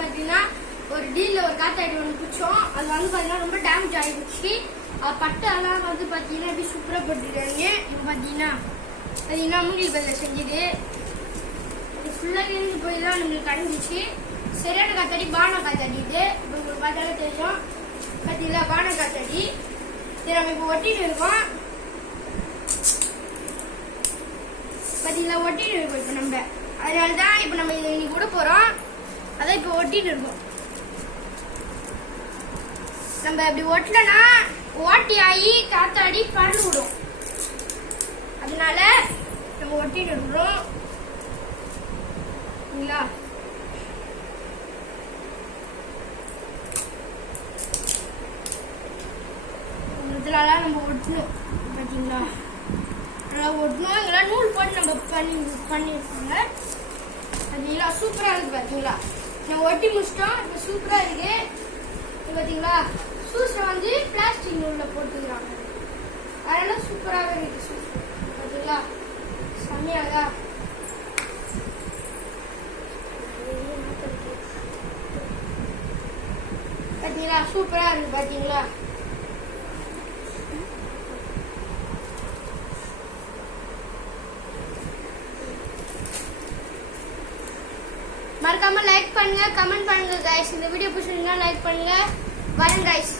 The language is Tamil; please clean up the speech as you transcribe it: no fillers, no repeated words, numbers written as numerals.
பாத்தீங்கன்னா ஒரு டீல்ல ஒரு காத்தாடி ஒன்று பிடிச்சோம். அது வந்து பாத்தீங்கன்னா ரொம்ப டேமேஜ் ஆயிடுச்சு. பட்டு எல்லாம் வந்து பாத்தீங்கன்னா எப்படி சூப்பரா போட்டுருக்காங்க. இப்போ பாத்தீங்கன்னா மூங்கில் பதில செஞ்சது ஃபுல்லா கிழிஞ்சு போய் தான் நம்மளுக்கு கிடைஞ்சிச்சு. சரியான காத்தாடி பானை காத்தாடி இது. இப்போ உங்களுக்கு பார்த்தாலே தெரியும். பாத்தீங்களா பானை காத்தாடி. சரி நம்ம இப்போ ஒட்டிட்டு இருக்கோம். பாத்தீங்களா ஒட்டிட்டு இருக்கோம் இப்போ நம்ம. அதனாலதான் இப்போ நம்ம இதை இன்னைக்கு விட போறோம். அதான் இப்போ ஒட்டிட்டு இருக்கோம். நம்ம இப்படி ஒட்டலன்னா ஓட்டி ஆகி காத்தாடி பறந்து விடும். அதனால நம்ம ஒட்டிட்டு இருக்கிறோம். இதனால நம்ம ஒட்டணும். பாத்தீங்களா ஒட்டணும். இதெல்லாம் நூல் போட்டு நம்ம பண்ணிருக்கோங்க. பாத்தீங்களா சூப்பரா இருக்கு. பாத்தீங்களா நம்ம ஒட்டி முடிச்சிட்டோம். இப்ப சூப்பரா இருக்கு. பாத்தீங்களா சூஸ்ல வந்து பிளாஸ்டிக் நூல்ல போட்டுக்கிறாங்க. அதனால சூப்பராகவே இருக்கு சூஸ். பாத்தீங்களா செம்மையாதா பாத்தீங்களா சூப்பரா இருக்கு. பாத்தீங்களா மறக்காம லைக் பண்ணுங்க, கமெண்ட் பண்ணுங்க गाइस. இந்த வீடியோ பிடிச்சிருந்தா லைக் பண்ணுங்க. வரேன் गाइस.